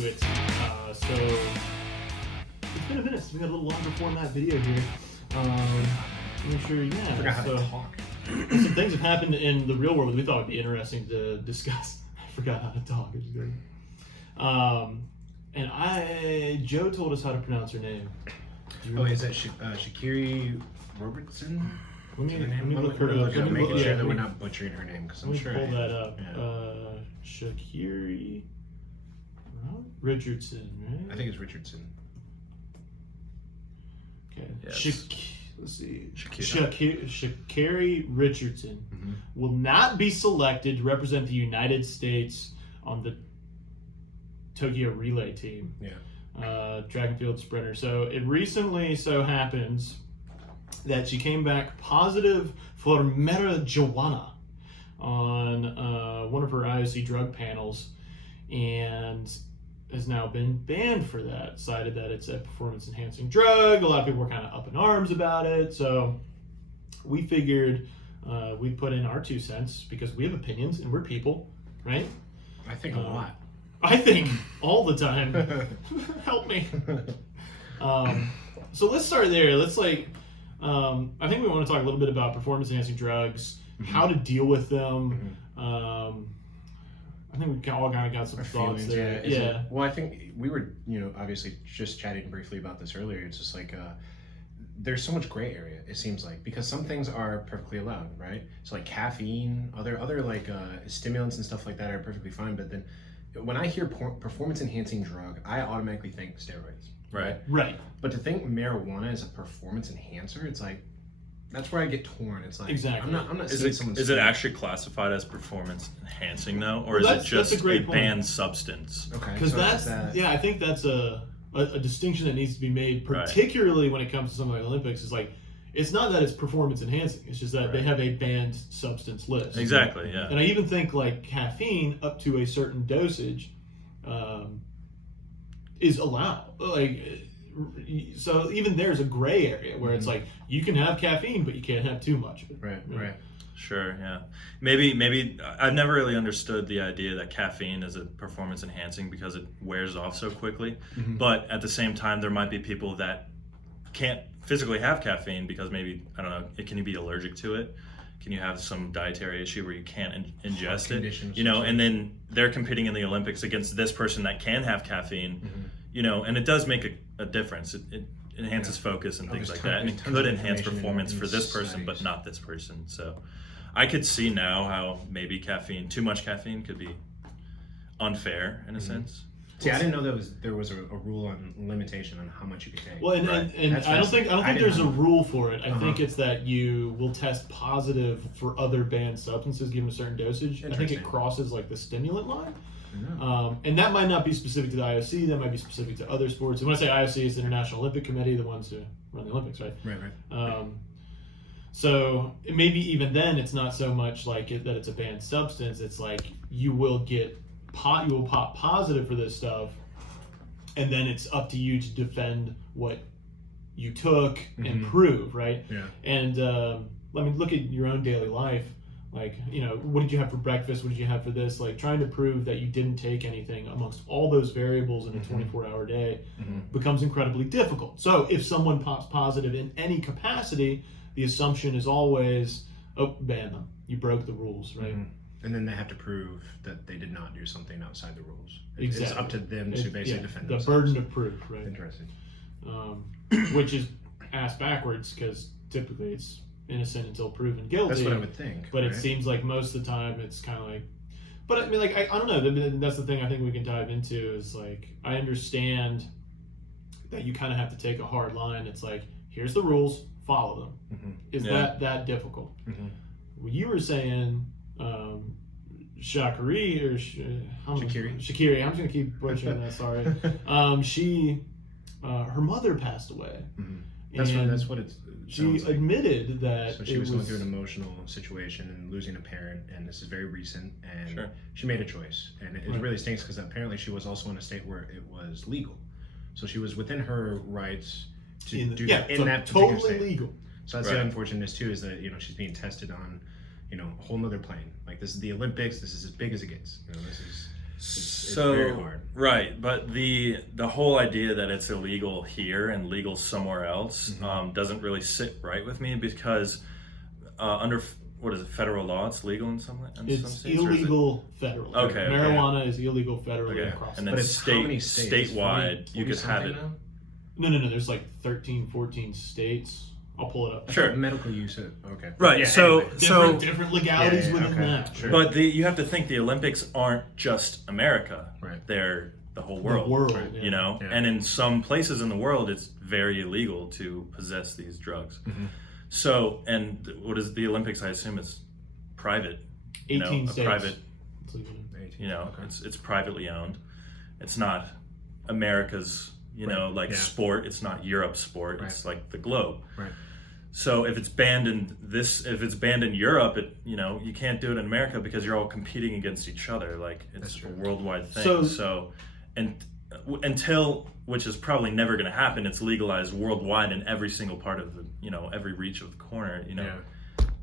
to it. So it's been a minute since we got a little longer format video here. I'm sure, yeah. I forgot how to talk. Some things have happened in the real world that we thought would be interesting to discuss. I forgot how to talk. It's good. And Joe told us how to pronounce her name. Oh, is that Shakiri Robertson? Let me look her up. Making sure that we're not butchering her name, because I'm sure. Pull that up. Yeah. Shakiri Richardson, right? I think it's Richardson. Okay. Yes. Let's see. Shakira. Shakiri Richardson will not be selected to represent the United States on the Tokyo relay team. Yeah. Track and field sprinter. So it recently so happens that she came back positive for marijuana on one of her IOC drug panels and has now been banned for that, cited that it's a performance enhancing drug. A lot of people were kind of up in arms about it. So we figured we'd put in our 2 cents because we have opinions and we're people, right? I think a lot. I think all the time. Help me. So let's start there. Let's I think we want to talk a little bit about performance enhancing drugs, how to deal with them. I think we all kind of got some thoughts there. Yeah. Well, I think we were, obviously just chatting briefly about this earlier. It's just like there's so much gray area, it seems like, because some things are perfectly allowed, right? So like caffeine, other like stimulants and stuff like that are perfectly fine. But then when I hear performance enhancing drug, I automatically think steroids. Right. But to think marijuana is a performance enhancer, it's like, that's where I get torn. It's like, exactly. I'm not Is it actually classified as performance enhancing though, or Well, is it just a banned substance? Okay. Because so I think that's a distinction that needs to be made, particularly when it comes to something like the Olympics. Is like, it's not that it's performance enhancing. It's just that they have a banned substance list. Exactly. Yeah. And I even think like caffeine up to a certain dosage is allowed. So even there's a gray area where it's like you can have caffeine, but you can't have too much of it. Right. Sure, yeah. Maybe I've never really understood the idea that caffeine is a performance enhancing because it wears off so quickly. But at the same time, there might be people that can't physically have caffeine because maybe, I don't know, can you be allergic to it? Can you have some dietary issue where you can't ingest it? And then they're competing in the Olympics against this person that can have caffeine, and it does make a difference. It enhances focus and things like that, and it could enhance performance for this person, but not this person. So I could see now how maybe too much caffeine could be unfair in a sense. See, I didn't know there was a rule on limitation on how much you could take. Well, and I don't think there's a rule for it. I think it's that you will test positive for other banned substances given a certain dosage. I think it crosses like the stimulant line. And that might not be specific to the IOC. That might be specific to other sports. And when I say IOC, it's the International Olympic Committee, the ones who run the Olympics, right? Right. So maybe even then, it's not so much like that it's a banned substance. It's like you will pop positive for this stuff, and then it's up to you to defend what you took and prove, right? Yeah. And look at your own daily life. Like, what did you have for breakfast? What did you have for this? Like, trying to prove that you didn't take anything amongst all those variables in a 24-hour day becomes incredibly difficult. So if someone pops positive in any capacity, the assumption is always, ban them. You broke the rules, right? And then they have to prove that they did not do something outside the rules. Exactly. It's up to them to basically defend the themselves. burden of proof, right? Interesting. Which is asked backwards because typically it's innocent until proven guilty. That's what I would think. But it seems like most of the time it's kind of like, but I mean, like, I don't know. That's the thing I think we can dive into is like, I understand that you kind of have to take a hard line. It's like, here's the rules, follow them. Is that difficult? Well, you were saying Shakiri or Shakiri. I'm just gonna keep butchering that. Sorry. Her mother passed away. That's what it's. She admitted that so she was going through an emotional situation and losing a parent, and this is very recent, and she made a choice, and it really stinks because apparently she was also in a state where it was legal, so she was within her rights to do that in that totally state. Legal. So that's the unfortunate too, is that she's being tested on a whole nother plane. Like, this is the Olympics. This is as big as it gets. This is It's very hard. Right, but the whole idea that it's illegal here and legal somewhere else doesn't really sit right with me, because under what is it, federal law, it's legal in some It's states, illegal federally. Okay, okay. Marijuana is illegal federally Okay. across. And the then But it's how many states? statewide, you could have it. No. There's like 13, 14 states. I'll pull it up. Sure. Medical use. Okay. Right. Yeah, so anyway. Different legalities Yeah, within okay, that. sure. But you have to think the Olympics aren't just America. Right. They're the whole The world. world, Right. yeah. You know, Yeah. and in some places in the world, it's very illegal to possess these drugs. So, and what is the Olympics? I assume it's private. 18 a states. private. It's legal. Okay. It's privately owned. It's not America's. Right. Yeah. Sport. It's not Europe's sport. Right. It's like the globe. Right. So if it's banned in Europe, you can't do it in America because you're all competing against each other. Like, it's a worldwide thing. So until, which is probably never going to happen, it's legalized worldwide in every single part of the, every reach of the corner.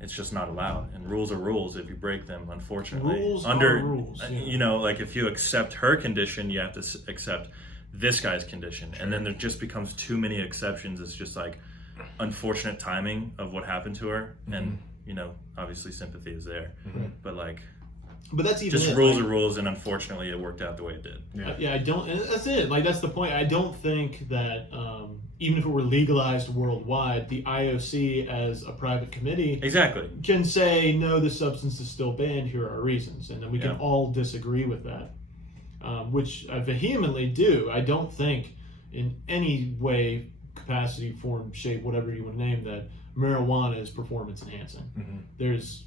It's just not allowed. And rules are rules. If you break them, unfortunately, Rules are rules. Yeah. like if you accept her condition, you have to accept this guy's condition, and then there just becomes too many exceptions. It's just like unfortunate timing of what happened to her, and obviously sympathy is there, but that's even just rules are rules, and unfortunately it worked out the way it did. I don't. And that's it. Like, that's the point. I don't think that even if it were legalized worldwide, the IOC as a private committee Exactly. can say, no, this substance is still banned. Here are our reasons, and then we can all disagree with that, which I vehemently do. I don't think in any way, capacity, form, shape, whatever you want to name that, marijuana is performance enhancing. There's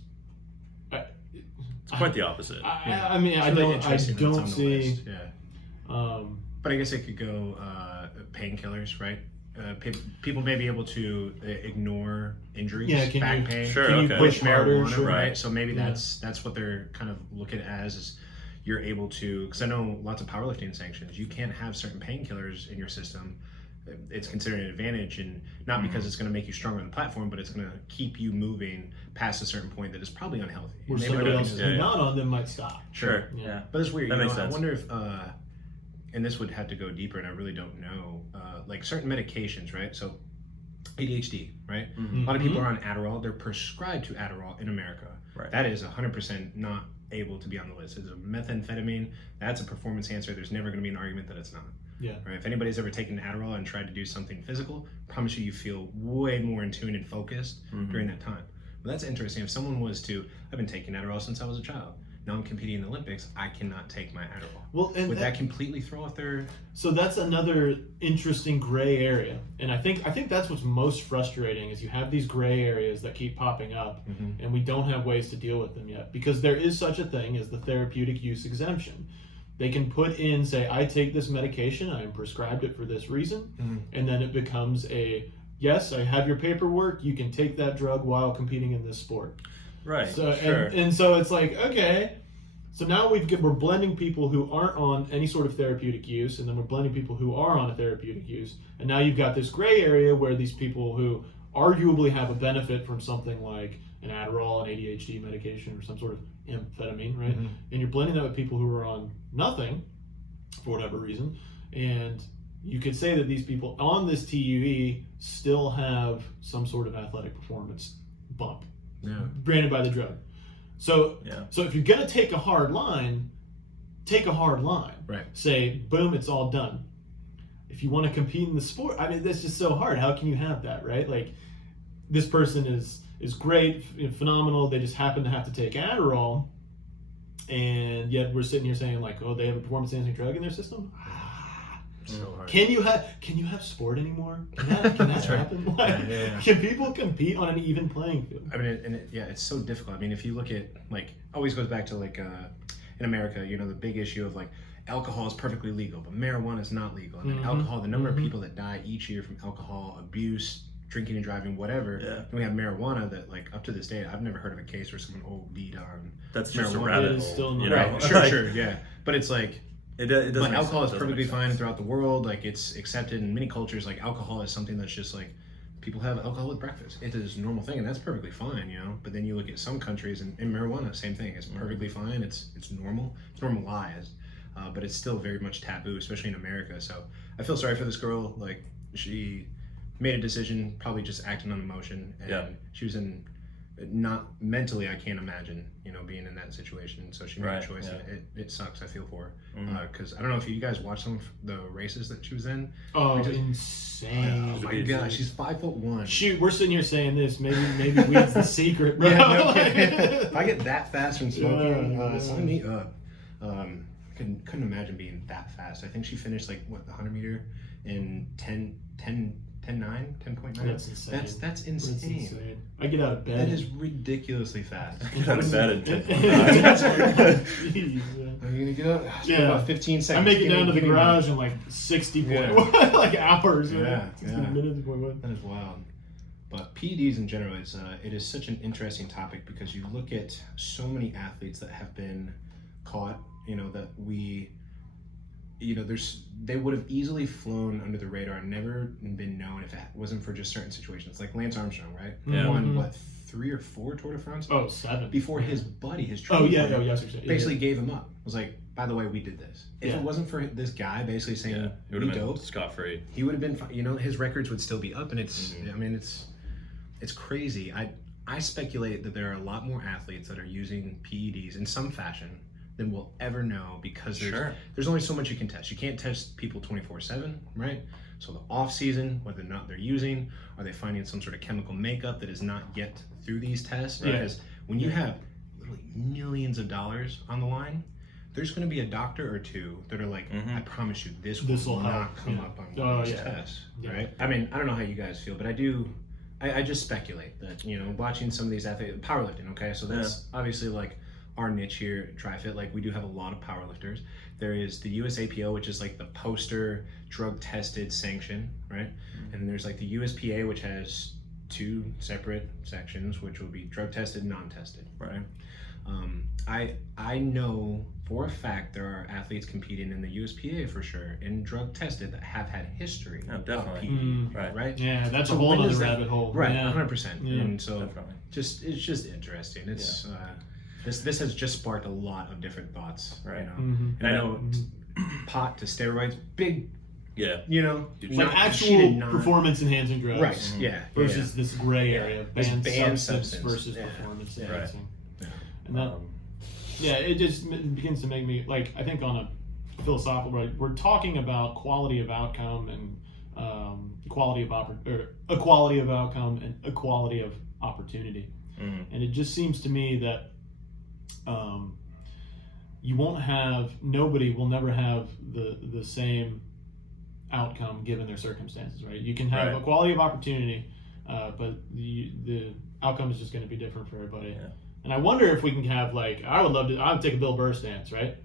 It's quite the opposite. I mean, It's I really don't interesting that it's on the see. list. Yeah. But I guess it could go painkillers, right? People may be able to ignore injuries, Yeah, back pain, Sure, Can you okay. push harder? marijuana, Sure. right? So maybe that's what they're kind of looking as is you're able to, because I know lots of powerlifting sanctions, you can't have certain painkillers in your system. It's considered an advantage, and not because it's going to make you stronger on the platform, but it's going to keep you moving past a certain point that is probably unhealthy. Where Maybe somebody they're else looking who's at- not on them might stop. Sure. Yeah. Yeah. But it's weird. That you know, makes I sense. wonder if, and this would have to go deeper, and I really don't know, like certain medications, right? So ADHD, right? A lot of people are on Adderall. They're prescribed to Adderall in America. Right. That is 100% not able to be on the list. It's a methamphetamine. That's a performance enhancer. There's never going to be an argument that it's not. Yeah. Right. If anybody's ever taken Adderall and tried to do something physical, I promise you feel way more in tune and focused during that time. But that's interesting. If someone was to, I've been taking Adderall since I was a child. Now I'm competing in the Olympics. I cannot take my Adderall. Well, and Would that completely throw off their? So that's another interesting gray area, and I think that's what's most frustrating is you have these gray areas that keep popping up, and we don't have ways to deal with them yet, because there is such a thing as the therapeutic use exemption. They can put in, say, I take this medication, I am prescribed it for this reason, and then it becomes yes, I have your paperwork, you can take that drug while competing in this sport. Right. So sure. and so it's like, okay, so now we're blending people who aren't on any sort of therapeutic use, and then we're blending people who are on a therapeutic use, and now you've got this gray area where these people who arguably have a benefit from something like an Adderall, an ADHD medication, or some sort of amphetamine, right? And you're blending that with people who are on nothing for whatever reason, and you could say that these people on this TUE still have some sort of athletic performance bump. Branded by the drug. So if you're gonna take a hard line, take a hard line. Right. Say, boom, it's all done. If you want to compete in the sport, I mean, that's just so hard. How can you have that, right? Like, this person is great, phenomenal. They just happen to have to take Adderall, and yet we're sitting here saying like, oh, they have a performance-enhancing drug in their system. So hard. Can you have sport anymore? Can that happen? Like, can people compete on an even playing field? I mean, it's so difficult. I mean, if you look at like, always goes back to like in America, the big issue of like alcohol is perfectly legal, but marijuana is not legal. And then alcohol, the number of people that die each year from alcohol abuse, drinking and driving, whatever. Yeah. And we have marijuana that, like, up to this day, I've never heard of a case where someone OD'd on. That's just a marijuana. rabbit It is hole. still You not- know? Right, sure, yeah. But it's like, It doesn't but make alcohol sense. is Doesn't perfectly make fine sense. throughout the world. Like, it's accepted in many cultures. Like, alcohol is something that's just like, people have alcohol with breakfast. It is a normal thing, and that's perfectly fine, But then you look at some countries, and marijuana, same thing. It's perfectly fine. It's normal. It's normalized. but it's still very much taboo, especially in America. So I feel sorry for this girl. Like, she made a decision, probably just acting on emotion, and she was in, not mentally, I can't imagine, being in that situation. So she made a choice, and it sucks. I feel for her, because I don't know if you guys watched some of the races that she was in. Oh, insane! Oh my god, she's 5'1". Shoot, we're sitting here saying this. Maybe weed's the secret, bro. Yeah, no kidding. If I get that fast from smoking, sign me up. Couldn't imagine being that fast. I think she finished the 100 meter in 10.9. That's insane. That's insane. I get out of bed. That is ridiculously fast. Get out of bed at 10.9. Jeez, Are you gonna get up? Yeah. About 15 seconds. I make it down to the garage in 60 hours. Yeah, 60 minutes. That is wild. But PEDs in general, it is such an interesting topic, because you look at so many athletes that have been caught, that they would have easily flown under the radar and never been known if it wasn't for just certain situations. Like Lance Armstrong, right? Yeah. Won 3 or 4 Tour de France? Oh, 7. Before his buddy, his basically gave him up. Was like, by the way, we did this. If it wasn't for this guy basically saying it would we have been dope, scot-free. he would have been, his records would still be up, and it's crazy. I speculate that there are a lot more athletes that are using PEDs in some fashion than we'll ever know, because there's only so much you can test. You can't test people 24/7, right? So the off season, whether or not they're using, are they finding some sort of chemical makeup that is not yet through these tests? Because when you have literally millions of dollars on the line, there's going to be a doctor or two that are like, I promise you, this will not come up on these tests, right? I mean, I don't know how you guys feel, but I just speculate that, watching some of these athletes, powerlifting, okay? So that's obviously our niche here at TriFit. We do have a lot of powerlifters. There is the USAPO, which is the poster drug tested sanction, right? And then there's the USPA, which has 2 separate sections, which will be drug tested and non-tested, right? I know for a fact there are athletes competing in the USPA for sure, and drug tested, that have had history of PED, right? Yeah, that's a whole other rabbit hole. Right, 100%. And so definitely. it's just interesting. It's this has just sparked a lot of different thoughts, right? And I know pot to steroids, big. Yeah. Actual performance enhancing drugs. Right. Yeah. Versus this gray area of banned substance versus Yeah. performance Right. enhancing. And that, it just begins to make me I think on a philosophical level, we're talking about quality of outcome and equality of outcome and equality of opportunity. And it just seems to me that nobody will never have the same outcome given their circumstances, right? You can have equality of opportunity, but the outcome is just going to be different for everybody. Yeah. And I wonder if we can have I would take a Bill Burr stance, right?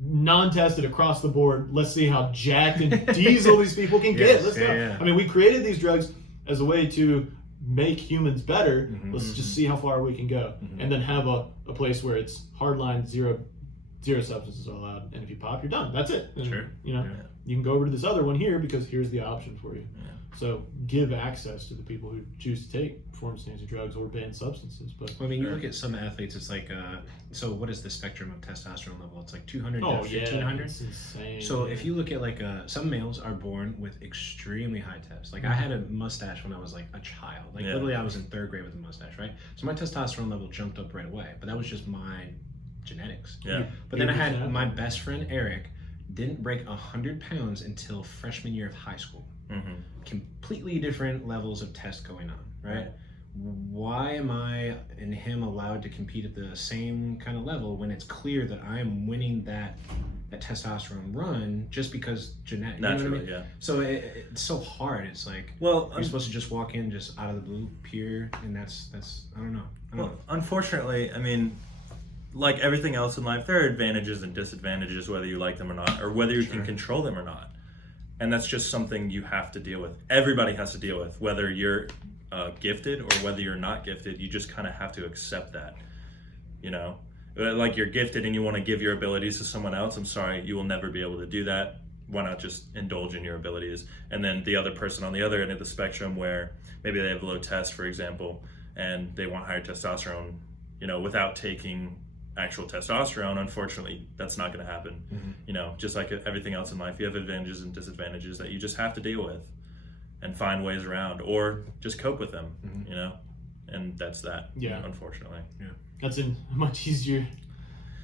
Non-tested across the board. Let's see how jacked and diesel these people can get. Let's go. I mean, we created these drugs as a way to make humans better. Let's just see how far we can go, and then have a place where it's hardline zero substances are allowed, and if you pop, you're done. That's it. And, you can go over to this other one here because here's the option for you. So give access to the people who choose to take performance-enhancing drugs or banned substances. But I mean, you look at some athletes, it's so what is the spectrum of testosterone level? It's 200 to 1500. It's insane. So if you look at some males are born with extremely high tests. I had a mustache when I was a child. Literally I was in 3rd grade with a mustache, right? So my testosterone level jumped up right away, but that was just my genetics. Yeah. But then I had my best friend Eric didn't break 100 pounds until freshman year of high school. Completely different levels of test going on, right? Why am I and him allowed to compete at the same kind of level when it's clear that I am winning that testosterone run just because genetic? Naturally, yeah. So it's so hard. It's you're supposed to just walk in just out of the blue, pure, and that's I don't know. Unfortunately, I mean, like everything else in life, there are advantages and disadvantages whether you like them or not, or whether you can control them or not. And that's just something you have to deal with. Everybody has to deal with, whether you're gifted or whether you're not gifted. You just kind of have to accept that, you're gifted and you want to give your abilities to someone else. I'm sorry, you will never be able to do that. Why not just indulge in your abilities? And then the other person on the other end of the spectrum, where maybe they have low test, for example, and they want higher testosterone, without taking actual testosterone, unfortunately, that's not going to happen. You know, just like everything else in life, you have advantages and disadvantages that you just have to deal with and find ways around, or just cope with them. You know, and that's that. Yeah. Unfortunately. Yeah. That's much easier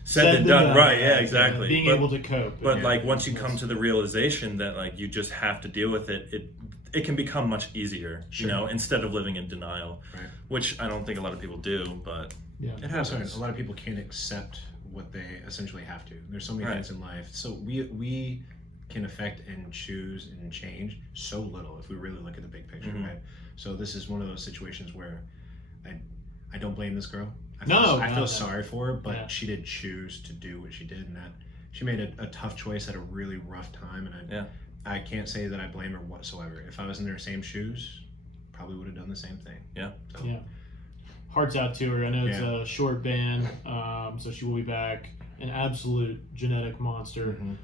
Said than done. Right. Yeah. Exactly. Being able to cope. But like once you come to the realization that like you just have to deal with it, it can become much easier, you know, instead of living in denial, which I don't think a lot of people do, but it happens. A lot of people can't accept what they essentially have to. There's so many things in life. So we can affect and choose and change so little if we really look at the big picture, right? So this is one of those situations where I don't blame this girl. I feel sorry for her, but she did choose to do what she did, and that she made a tough choice at a really rough time, and I can't say that I blame her whatsoever. If I was in their same shoes, probably would have done the same thing. So. Hearts out to her. I know it's a short ban, so she will be back. An absolute genetic monster, and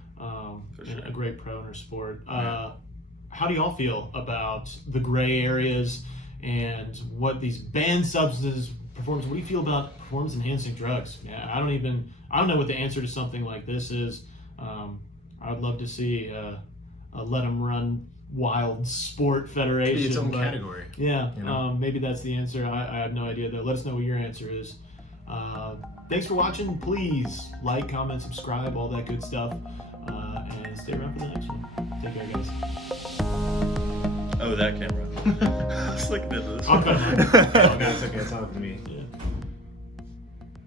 a great pro in her sport. How do y'all feel about the gray areas and what these banned substances performance? What do you feel about performance enhancing drugs? I don't know what the answer to something like this is. I would love to see a let them run wild sport federation. Maybe its own category. Yeah, you know? Maybe that's the answer. I have no idea though. Let us know what your answer is. Thanks for watching. Please like, comment, subscribe, all that good stuff, and stay around for the next one. Take care, guys. Oh, that camera. I was looking at this. I'll cut it. Oh, no, it's okay. It's all up to me. Yeah.